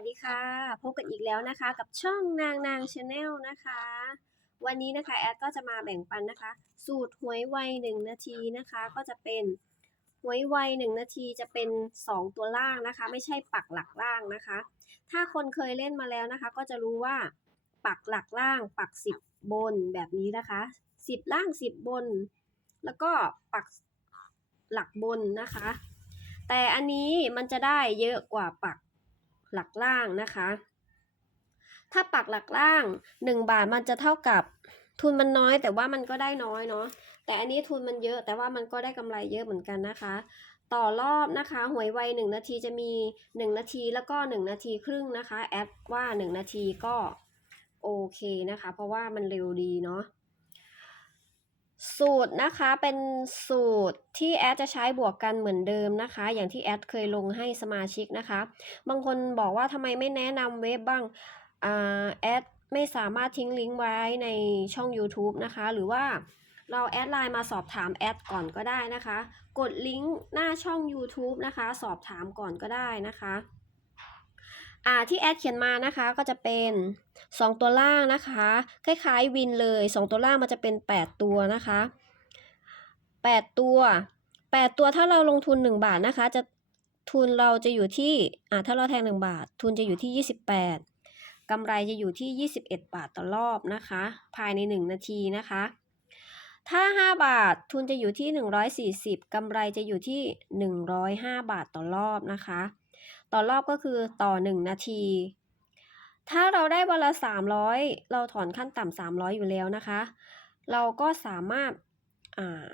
วัสดีค่ะ พบกันอีกแล้วนะคะ กับช่องนางนางชาแนลนะคะ วันนี้นะคะแอดก็จะมาแบ่งปันนะคะ สูตรหวยไวหนึ่งนาทีนะคะ ก็จะเป็นหวยไวหนึ่งนาทีจะเป็น 2 ตัวล่างนะคะ ไม่ใช่ปักหลักล่างนะคะ ถ้าคนเคยเล่นมาแล้วนะคะ ก็จะรู้ว่า ปักหลักล่าง ปัก 10 บนแบบนี้นะคะ 10 ล่าง 10 บน แล้วก็ปักหลักบนนะคะ แต่อันนี้มันจะได้เยอะกว่าปัก หลักล่างนะคะ ถ้าปักหลักล่าง 1 บาทมันจะเท่ากับทุนมันน้อยแต่ว่ามันก็ได้น้อยเนาะแต่อันนี้ทุนมันเยอะแต่ว่ามันก็ได้กำไรเยอะเหมือนกันนะคะ ต่อรอบนะคะหวยไว1นาทีจะมี 1 นาทีแล้วก็ 1 นาทีครึ่งนะคะ แอดว่า 1 นาทีก็โอเคนะคะ เพราะว่ามันเร็วดีเนาะ สูตรนะคะเป็นสูตรที่แอดจะใช้บวกกันเหมือนเดิมนะคะ อย่างที่แอดเคยลงให้สมาชิกนะคะ บางคนบอกว่าทำไมไม่แนะนำเว็บบ้างแอดไม่สามารถทิ้งลิงก์ไว้ในช่อง YouTube นะคะ หรือว่าเราแอดไลน์มาสอบถามแอดก่อนก็ได้นะคะ กดลิงก์หน้าช่อง YouTube นะคะ สอบถามก่อนก็ได้นะคะ อ่าที่แอดเขียนมานะคะก็จะเป็น 2 ตัวล่างนะคะ คล้ายๆวินเลย 2 ตัวล่างมันจะเป็น 8 ตัวนะคะ 8 ตัว 8 ตัวถ้าเราลงทุน 1 บาทนะคะ จะทุนเราจะอยู่ที่อ่าถ้าเราแทง 1 บาท ทุนจะอยู่ที่ 28กำไรจะอยู่ที่ 21 บาทต่อรอบนะคะ ภายใน 1 นาทีนะคะ ถ้า 5 บาททุนจะอยู่ที่ 140กำไรจะอยู่ที่ 105 บาทต่อรอบนะคะ ต่อรอบก็คือต่อ 1 นาที ถ้าเราได้วันละ 300 เราถอนขั้นต่ำ300 อยู่แล้วนะคะ เราก็สามารถา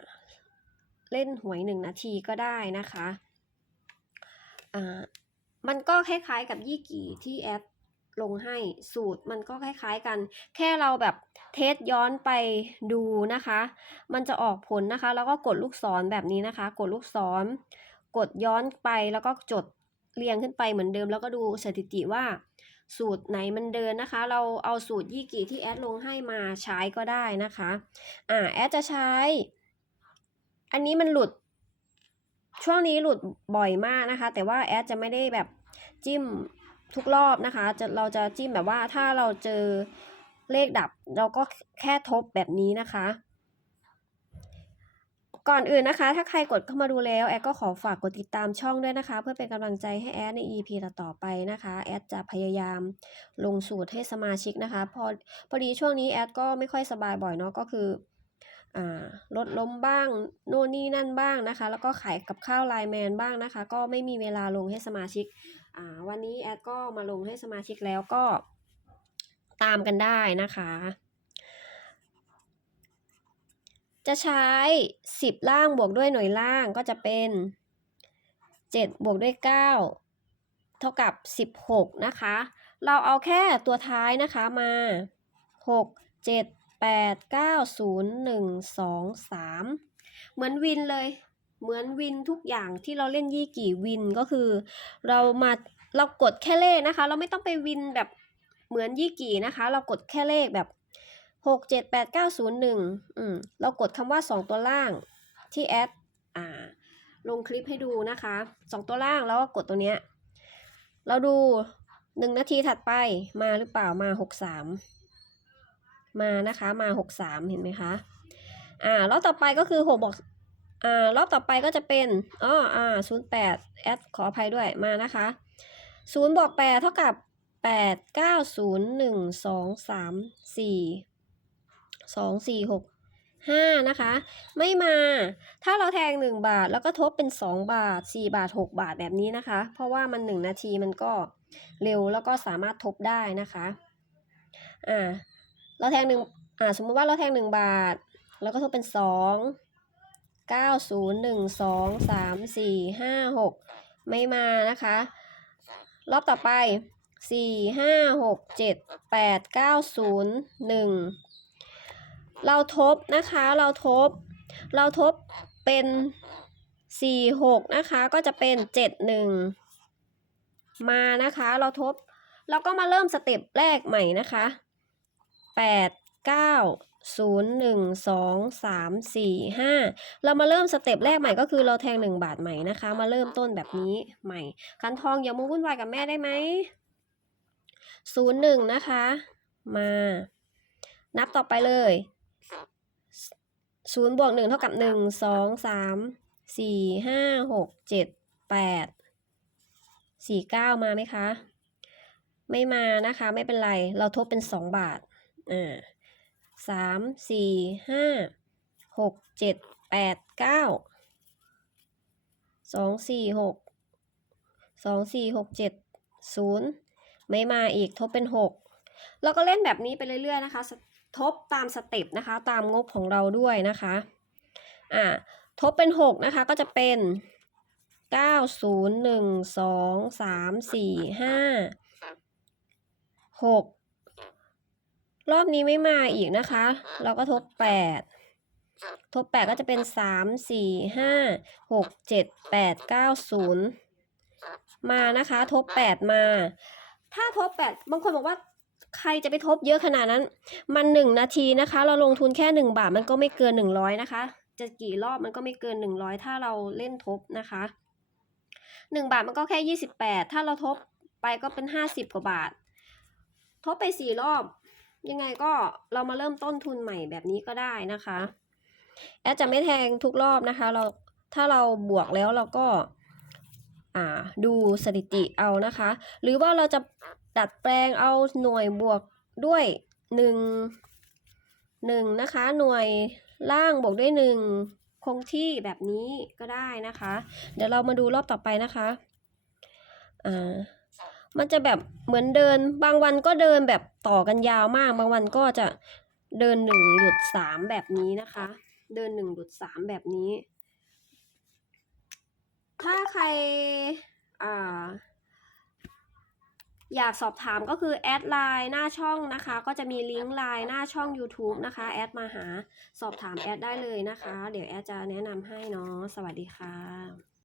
เล่นหวย 1 นาทีก็ได้นะคะมันก็คล้ายๆกับยี่กี่ที่แอดลงให้สูตรมันก็คล้ายๆกัน แค่เราแบบเทสย้อนไปดูนะคะ มันจะออกผลนะคะ แล้วก็กดลูกศรแบบนี้นะคะ กดลูกศร กดย้อนไปแล้วก็จด เรียงขึ้นไปเหมือนเดิม แล้วก็ดูสถิติว่า สูตรไหนมันเดินนะคะ เราเอาสูตรยี่กี่ที่แอดลงให้มาใช้ก็ได้นะคะอ่าแอดจะใช้ อันนี้มันหลุด ช่วงนี้หลุดบ่อยมากนะคะ แต่ว่าแอดจะไม่ได้แบบจิ้มทุกรอบนะคะจะเราจะจิ้มแบบว่าถ้าเราเจอเลขดับ เราก็แค่ทบแบบนี้นะคะ ก่อนอื่นนะคะ ถ้าใครกดเข้ามาดูแล้วแอดก็ขอฝากกดติดตามช่องด้วยนะคะ เพื่อเป็นกำลังใจให้แอดใน EP ต่อไปนะคะ แอดจะพยายามลงสูตรให้สมาชิกนะคะ พอพอดีช่วงนี้แอดก็ไม่ค่อยสบายบ่อยเนาะก็คืออ่ารถล้มบ้างโน่นนี่นั่นบ้างนะคะ แล้วก็ขายกับข้าวไลน์แมนบ้างนะคะ ก็ไม่มีเวลาลงให้สมาชิกอ่าวันนี้แอดก็มาลงให้สมาชิกแล้วก็ตามกันได้นะคะ จะใช้ 10 ล่างบวกด้วยหน่วยล่างก็จะเป็น 7 บวกด้วย 9 เท่ากับ 16 นะคะ เราเอาแค่ตัวท้ายนะคะมา 6 7 8 9 0 1 2 3 เหมือนวินเลย เหมือนวินทุกอย่างที่เราเล่นยี่กี่วินก็คือ เรามาเรากดแค่เลขนะคะ เราไม่ต้องไปวินแบบเหมือนยี่กี่นะคะ เรากดแค่เลขแบบ หกเจ็ดแปดเก้าศูนย์หนึ่งอืมเรากดคำว่าสองตัวล่างที่แอดอ่าลงคลิปให้ดูนะคะสองตัวล่างแล้วก็กดตัวเนี้ย เราดูหนึ่งนาทีถัดไปมาหรือเปล่ามาหกสามมานะคะมาหกสามเห็นไหมคะอ่ารอบต่อไปก็คือหกบอกอ่ารอบต่อไปก็จะเป็นอ๋ออ่าศูนย์แปดแอดขออภัยด้วยมานะคะศูนย์บอกแปดเท่ากับแปดเก้าศูนย์หนึ่งสองสามสี่ สองสี่หกห้านะคะ ไม่มา ถ้าเราแทงหนึ่งบาทแล้วก็ทบเป็นสองบาทสี่บาทหกบาทแบบนี้นะคะ เพราะว่ามันหนึ่งนาทีมันก็เร็วแล้วก็สามารถทบได้นะคะ อ่า เราแทงหนึ่งอ่า สมมติว่าเราแทงหนึ่งบาท แล้วก็ทบเป็นสองเก้าศูนย์หนึ่งสองสามสี่ห้าหกไม่มานะคะ รอบต่อไปสี่ห้าหกเจ็ดแปดเก้าศูนย์หนึ่ง เราทบนะคะเราทบ เราทบเป็นสี่หกนะคะก็จะเป็นเจ็ดหนึ่งมานะคะเราทบเราก็มาเริ่มสเต็ปแรกใหม่นะคะแปดเก้าศูนย์หนึ่งสองสามสี่ห้าเรามาเริ่มสเต็ปแรกใหม่ก็คือเราแทงหนึ่งบาทใหม่นะคะ มาเริ่มต้นแบบนี้ใหม่คันทองอย่ามาวุ่นวายกับแม่ได้ไหมศูนย์หนึ่งนะคะ มา นับต่อไปเลย ศูนย์บวกหนึ่งเท่ากับหนึ่งสองสามสี่ห้าหกเจ็ดแปดสี่เก้ามาไหมคะ ไม่มานะคะไม่เป็นไร เราทบเป็นสองบาทอ่าสามสี่ห้าหกเจ็ดแปดเก้าสองสี่หกสองสี่หกเจ็ดศูนย์ไม่มาอีกทบเป็นหกเราก็เล่นแบบนี้ไปเรื่อยๆนะคะ ทบตามสเต็ปนะคะ ตามงบของเราด้วยนะคะอ่าทบเป็นหกนะคะ ก็จะเป็นเก้าศูนย์หนึ่งสองสามสี่ห้าหกรอบนี้ไม่มาอีกนะคะ เราก็ทบแปดทบแปดก็จะเป็นสามสี่ห้าหกเจ็ดแปดเก้าศูนย์มานะคะ ทบแปดมา ถ้าทบแปดบางคนบอกว่า ใครจะไปทบเยอะขนาดนั้น มันหนึ่งนาทีนะคะ เราลงทุนแค่หนึ่งบาทมันก็ไม่เกินหนึ่งร้อยนะคะ จะกี่รอบมันก็ไม่เกินหนึ่งร้อยถ้าเราเล่นทบนะคะหนึ่งบาทมันก็แค่ยี่สิบแปดถ้าเราทบไปก็เป็นห้าสิบกว่าบาท ทบไปสี่รอบ ยังไงก็เรามาเริ่มต้นทุนใหม่แบบนี้ก็ได้นะคะ แอดจะไม่แทงทุกรอบนะคะ เราถ้าเราบวกแล้วเราก็อ่าดูสถิติเอานะคะ หรือว่าเราจะ ดัดแปลงเอาหน่วยบวกด้วยหนึ่งหนึ่งนะคะ หน่วยล่างบวกด้วยหนึ่งคงที่แบบนี้ก็ได้นะคะ เดี๋ยวเรามาดูรอบต่อไปนะคะอ่ามันจะแบบเหมือนเดิน บางวันก็เดินแบบต่อกันยาวมาก บางวันก็จะเดินหนึ่งหยุดสามแบบนี้นะคะ เดินหนึ่งหยุดสามแบบนี้ ถ้าใครอ่า อยากสอบถามก็คือแอดไลน์หน้าช่องนะคะ ก็จะมีลิงก์ไลน์หน้าช่อง YouTube นะคะแอดมาหาสอบถามแอดได้เลยนะคะ เดี๋ยวแอดจะแนะนำให้เนาะสวัสดีค่ะ